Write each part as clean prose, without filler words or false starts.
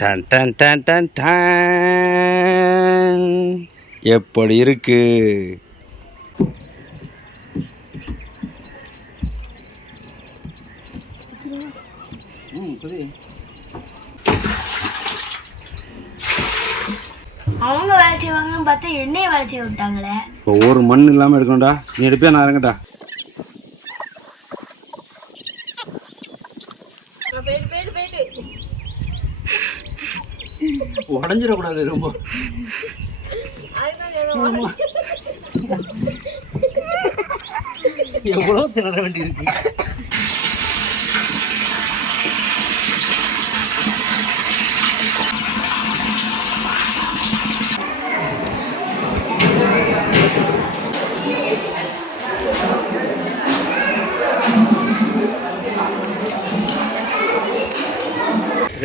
Done done done done done. எப்படி இருக்கு? அவங்க வேலை செய்வாங்கன்னு பார்த்தா என்னைய வேலை செய்ய விட்டாங்களே. ஒரு மண் இல்லாம எடுக்கணும்டா. நீ எடுப்பியா நான் இறங்கட்டா? உடஞ்சிடக்கூடாது ரொம்ப. எவ்வளோ திணற வேண்டி இருக்கு.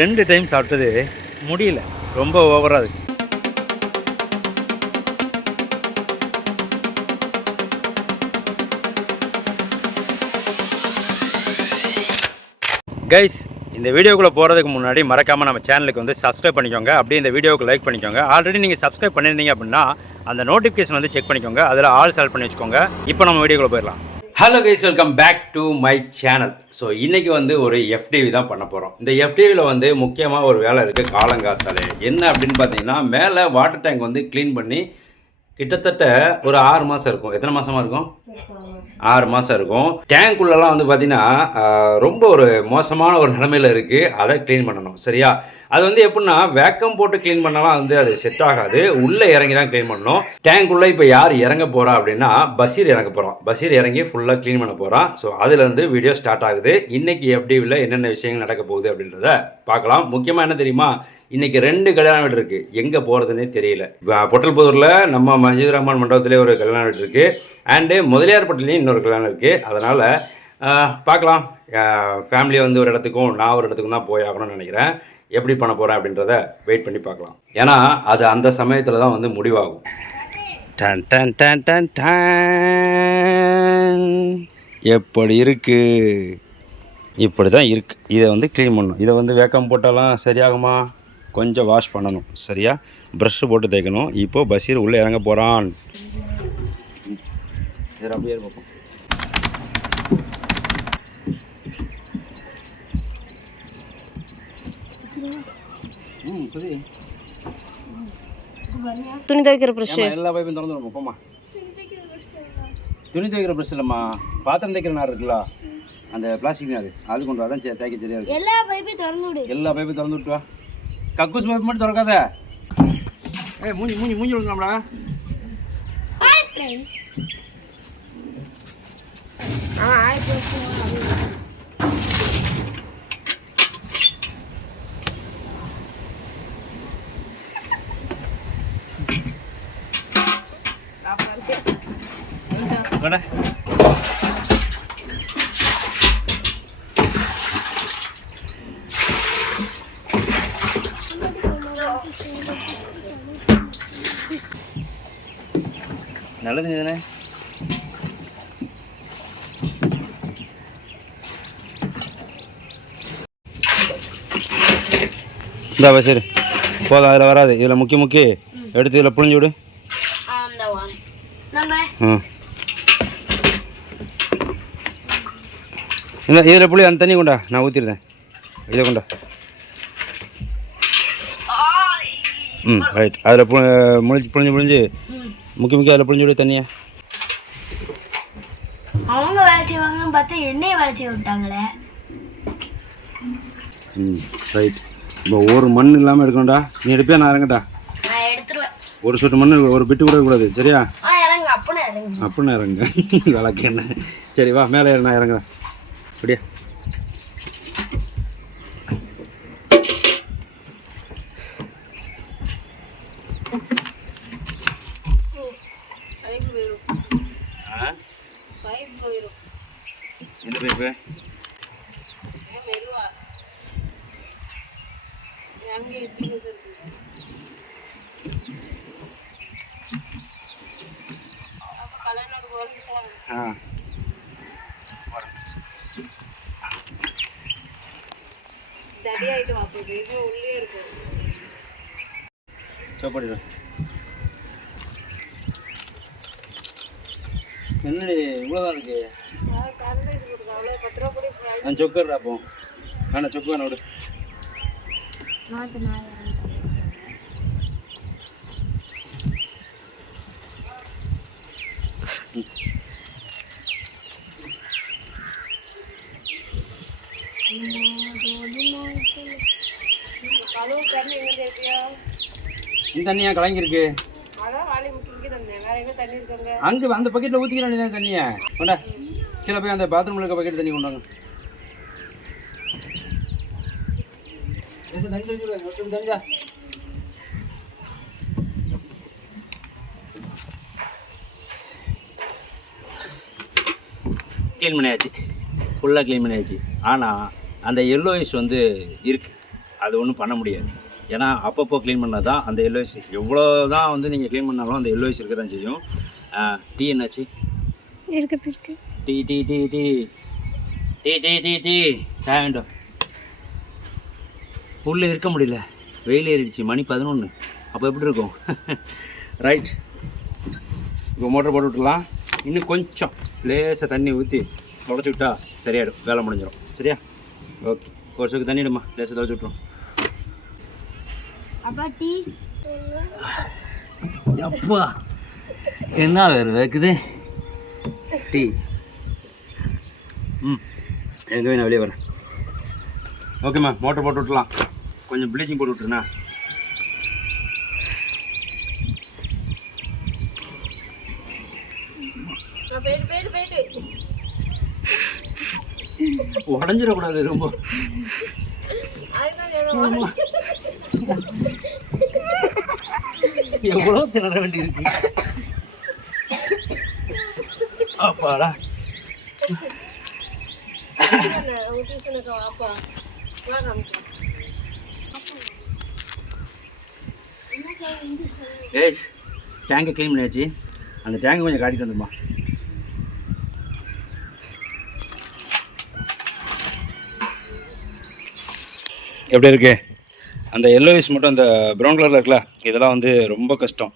ரெண்டு டைம் சாப்பிட்டது முடியல, ரொம்ப ஓவராக இருக்கு. கைஸ், இந்த வீடியோக்குள்ளே போகிறதுக்கு முன்னாடி மறக்காமல் நம்ம சேனலுக்கு வந்து சப்ஸ்கிரைப் பண்ணிக்கோங்க. அப்படியே இந்த வீடியோவுக்கு லைக் பண்ணிக்கோங்க. ஆல்ரெடி நீங்கள் சப்ஸ்கிரைப் பண்ணியிருந்தீங்க அப்படின்னா அந்த நோட்டிஃபிகேஷன் வந்து செக் பண்ணிக்கோங்க. அதில் ஆல் செலக்ட் பண்ணி வச்சுக்கோங்க. இப்போ நம்ம வீடியோக்குள்ளே போயிடலாம். Hello guys, welcome back to my channel. So இன்றைக்கி வந்து ஒரு எஃப்டிவி தான் பண்ண போகிறோம். இந்த எஃப்டிவியில் வந்து முக்கியமாக ஒரு வேலை இருக்குது காலங்காத்தாலே. என்ன அப்படின்னு பார்த்தீங்கன்னா, மேலே வாட்டர் டேங்க் வந்து க்ளீன் பண்ணி கிட்டத்தட்ட ஒரு 6 மாதம் இருக்கும். எத்தனை மாதமாக இருக்கும்? 6 மாதம் இருக்கும். டேங்க்குள்ளெல்லாம் வந்து பார்த்திங்கன்னா ரொம்ப ஒரு மோசமான ஒரு நிலமையில் இருக்குது. அதை க்ளீன் பண்ணணும். சரியா? அது வந்து எப்படின்னா, வேக்கம் போட்டு க்ளீன் பண்ணலாம் வந்து அது செட் ஆகாது. உள்ளே இறங்கி தான் க்ளீன் பண்ணணும். டேங்க்குள்ளே இப்போ யார் இறங்க போகிறா அப்படின்னா, பஷீர் இறங்க போகிறோம். பஷீர் இறங்கி ஃபுல்லாக க்ளீன் பண்ண போகிறான். ஸோ அதுலேருந்து வீடியோ ஸ்டார்ட் ஆகுது. இன்றைக்கி எஃப்டிவியில் என்னென்ன விஷயங்கள் நடக்க போகுது அப்படின்றத பார்க்கலாம். முக்கியமாக என்ன தெரியுமா, இன்றைக்கி 2 கல்யாண வீடு இருக்குது. எங்கே போகிறதுனே தெரியல. பொட்டல்புதூரில் நம்ம மஜீத் ரஹ்மான் மண்டபத்திலே ஒரு கல்யாண வீடு இருக்குது. அண்டு முதலியார்பட்டிலையும் இன்னொரு கல்யாணம் இருக்குது. அதனால் பார்க்கலாம். ஃபேமிலியை வந்து ஒரு இடத்துக்கும் நான் ஒரு இடத்துக்கும் தான் போய் ஆகணும்னு நினைக்கிறேன். எப்படி பண்ண போகிறேன் அப்படின்றத வெயிட் பண்ணி பார்க்கலாம். ஏன்னா அது அந்த சமயத்தில் தான் வந்து முடிவாகும். Done done done done done. எப்படி இருக்குது? இப்படி தான் இருக்குது. இதை வந்து க்ளீன் பண்ணணும். இதை வந்து வேக்கம் போட்டாலாம் சரியாகுமா? கொஞ்சம் வாஷ் பண்ணணும். சரியா? ப்ரஷ்ஷு போட்டு தேய்க்கணும். இப்போது பஷீர் உள்ளே இறங்க போகிறான். சரி, அப்படியே பார்ப்போம். துணி துவைக்கிற ப்ரஷ் எல்லா பைப்பும் திறந்து விடணும். போமா, துணி துவைக்கிற ப்ரஷ் இல்லைம்மா, பாத்திரம் தைக்கிற நார் இருக்குல்ல, அந்த பிளாஸ்டிக் நார், அது கொண்டு அதான் தேய்க்க சரியா இருக்கு. எல்லா பைப்பையும் திறந்து விட்டு வா. கக்கூஸ் பைப்பு மட்டும் திறக்காத. மூஞ்சி மூஞ்சி மூஞ்சி விழுங்களாம்டா. நல்லது தானே. இந்த சரி போதும், அதில் வராது. இதில் முக்கி எடுத்து இதில் புழிஞ்சு விடு. இல்லை, இதில் புளி அந்த தண்ணி கொண்டா, நான் ஊற்றிடுறேன். இதை கொண்டா. ரைட். அதில் புழிஞ்சு முக்கி அதில் புழிஞ்சு விடு தண்ணியை. அவங்க வேலை செய்வாங்கன்னு பார்த்தா என்னைய வேலை செய்ய விட்டாங்களே. ரைட். இப்போ ஒரு மண் இல்லாமல் எடுக்கணும்டா. நீ எடுப்பியா நான் இறங்கட்டா? நான் எடுத்துருவேன். ஒரு சொட்டு மண், ஒரு பிட்டு கூட கூடாது. சரியா? அப்பனா இறங்க. விளக்கு என்ன. சரி வா, மேலே ஏறு, நான் இறங்குறேன். அப்படியே என்ன பைப்பு? தடி ஆயிட்டு வாப்பது இது உள்ளே இருக்கு சாப்பாடு என்னடி இவ்வளோதான் இருக்கு கரண்ட் இது கொடுங்க அவ்வளோ 10 ரூபா கூட நான் சொக்கர்டா அப்போ வேணா சொக்கு வேணா விடு மாட்டு நாய் கழுவு தண்ணி எங்கே இருக்கியா இந்த தண்ணியா கலங்கிருக்கு அதான் வாலி முக்கிங்க தந்தேன் வேற எங்கே தண்ணி இருக்காங்க அங்கே அந்த பக்கெட்டில் ஊற்றிக்கிற வேண்டியதான் தண்ணியை கொண்டா கீழே போய் அந்த பாத்ரூமில் இருக்க பக்கெட் தண்ணி கொண்டாங்க தண்ணி தஞ்சா க்ளீன் பண்ணியாச்சு ஃபுல்லாக க்ளீன் பண்ணியாச்சு ஆனால் அந்த எல்லோயிஷ் வந்து இருக்குது அது ஒன்றும் பண்ண முடியாது ஏன்னா அப்பப்போ க்ளீன் பண்ணால் தான் அந்த எல்லோயிஷ் எவ்வளோ தான் வந்து நீங்கள் க்ளீன் பண்ணாலும் அந்த எல்லோயிஷ் இருக்க தான் செய்யும் டீ என்னாச்சு இருக்கு tea tea tea tea tea tea tea tea Sai வேண்டும் உள்ளே இருக்க முடியல வெயில் ஏறிடுச்சு மணி 11 அப்போ எப்படி இருக்கும் ரைட் இப்போ மோட்டர் போட்டு விட்டுலாம் இன்னும் கொஞ்சம் லேசாக தண்ணி ஊற்றி தொடச்சி விட்டா சரியாயிடும் வேலை முடிஞ்சிடும் சரியா ஓகே ஒரு சொக்கு தண்ணி இடுமா லேசாக தொடச்சி விட்ருவோம் அப்பா டீ அப்பா என்ன வேறு வைக்குது டீ எங்கே நான் வெளியே வரேன் ஓகேம்மா மோட்டர் போட்டு விட்டுலாம் கொஞ்சம் ப்ளீச்சிங் போட்டு விட்டுருண்ணா போயிட்டு உடஞ்சிடக்கூடாது ரொம்ப எவ்வளோ திணற வேண்டியிருக்கு அப்பாடா வாப்பா ஏய் டேங்கை க்ளீன் பண்ணியாச்சு அந்த டேங்கை கொஞ்சம் காட்டிட்டு வந்துடுமா எப்படி இருக்கு அந்த எல்லோவிஸ் மட்டும் அந்த ப்ரௌன் கலரில் இருக்குல்ல இதெல்லாம் வந்து ரொம்ப கஷ்டம்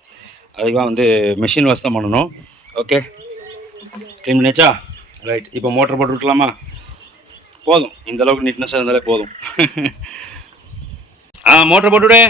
அதுக்கெலாம் வந்து மிஷின் வாஷ் தான் பண்ணணும் ஓகே க்ளீன் பண்ணியாச்சா ரைட் இப்போ மோட்டர் போட்டு விட்டுலாமா போதும் இந்த அளவுக்கு நீட்னஸாக இருந்தாலே போதும் மோட்டர் போட்டுவிடு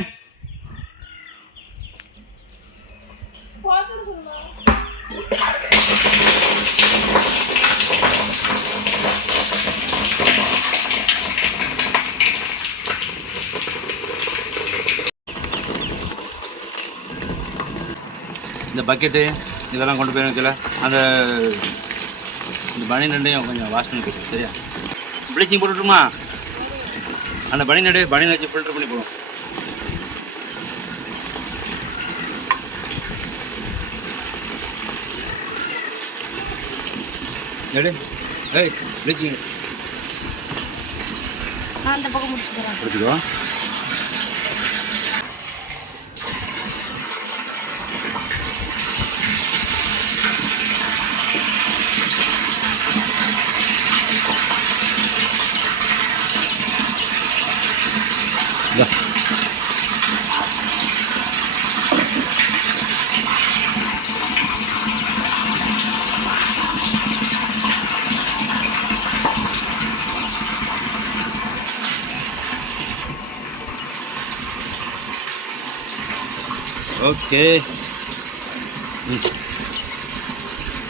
இந்த பக்கெட்டு இதெல்லாம் கொண்டு போய் வைக்கல அந்த இந்த பனி ரெண்டையும் கொஞ்சம் வாஷ் பண்ணி போட்டு சரியா ப்ளீச்சிங் போட்டுட்டுமா அந்த பனி நடு பனி வச்சு ஃபில்டர் பண்ணி போடும் எடு ஏய் ப்ளீச்சிங் நான் அந்த பக்கம் முடிச்சுக்கிறேன் எடுத்துக்கோ ஓகே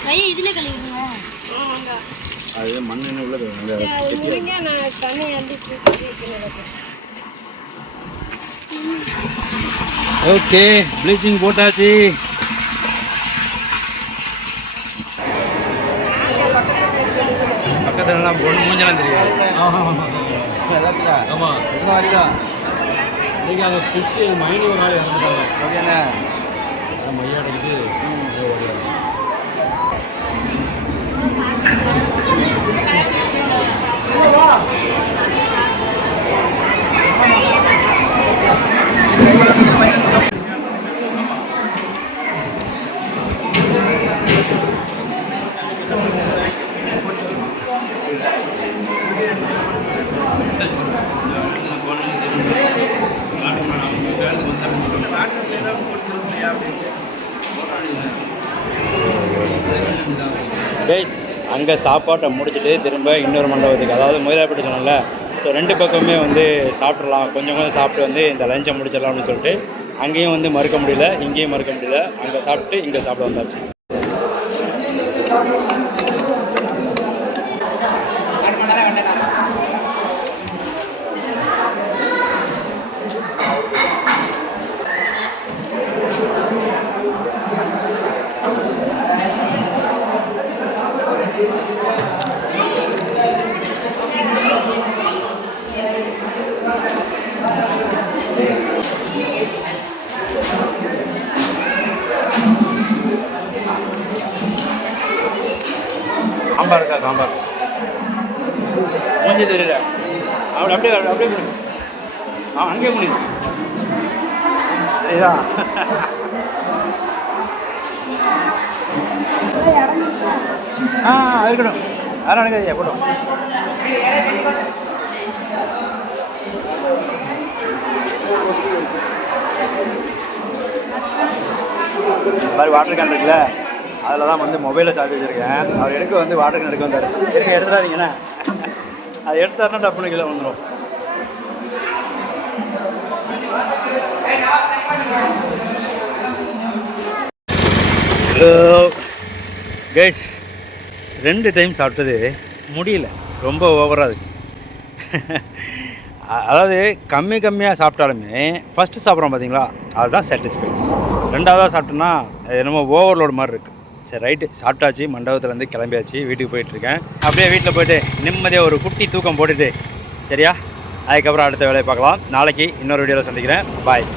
கையை இதில் கழுவிடுங்க அது மண் உள்ளது நான் தண்ணி அள்ளி ஓகே ப்ளீச்சிங் போட்டாச்சு பக்கத்துலலாம் பொண்ணு மூஞ்சலாம் தெரியாது ஆமாம் நீங்கள் அந்த குஸ்தி மைனி ஒரு நாள் இறந்துட்டாங்க ஓகேண்ணா மையாடுக்கு கைஸ் அங்கே சாப்பாட்டை முடிச்சுட்டு திரும்ப இன்னொரு மண்டபத்துக்கு, அதாவது மயிலாப்பட்டி சொன்னல, ஸோ 2 பக்கமே வந்து சாப்பிட்றலாம், கொஞ்சம் கொஞ்சம் சாப்பிட்டு வந்து இந்த லஞ்சை முடிச்சிடலாம் அப்படின்னு சொல்லிட்டு அங்கேயும் வந்து மறுக்க முடியல, இங்கேயும் மறுக்க முடியல. அங்கே சாப்பிட்டு இங்கே சாப்பிட வந்தாச்சு. சாம்பார் இருக்கா? சாம்பார் மூஞ்சி தெரியல. அப்படியே அப்படியே முடியும். அங்கேயே முடியுது. சரிதா? இருக்கட்டும். யாரும் அனுக்காதீங்க, போட்டோம். இந்த மாதிரி வாட்டர் கேன் இருக்குல்ல, அதில் தான் வந்து மொபைலில் சார்ஜ் வச்சுருக்கேன். அவர் எடுக்க வந்து வாட்டர் கேன் எடுக்க வந்தார். எடுத்துடாதீங்கண்ணே, அது எடுத்தாருன்னா டப்புனு கீழே வந்துடும். ஹலோ கைஸ், 2 டைம் சாப்பிட்டது முடியல, ரொம்ப ஓவராக இருக்குது. அதாவது கம்மியாக சாப்பிட்டாலுமே ஃபஸ்ட்டு சாப்பிட்றோம் பார்த்தீங்களா, அதுதான் சாட்டிஸ்ஃபை. 2வதாக சாப்பிட்டோன்னா என்னமோ ஓவர்லோடு மாதிரி இருக்குது. சரி ரைட்டு, சாப்பிட்டாச்சு, மண்டபத்துலேருந்து கிளம்பியாச்சு, வீட்டுக்கு போயிட்டுருக்கேன். அப்படியே வீட்டில் போய்ட்டு நிம்மதியாக ஒரு குட்டி தூக்கம் போட்டுட்டு, சரியா, அதுக்கப்புறம் அடுத்த வேலையை பார்க்கலாம். நாளைக்கு இன்னொரு வீடியோவில் சந்திக்கிறேன். பாய்.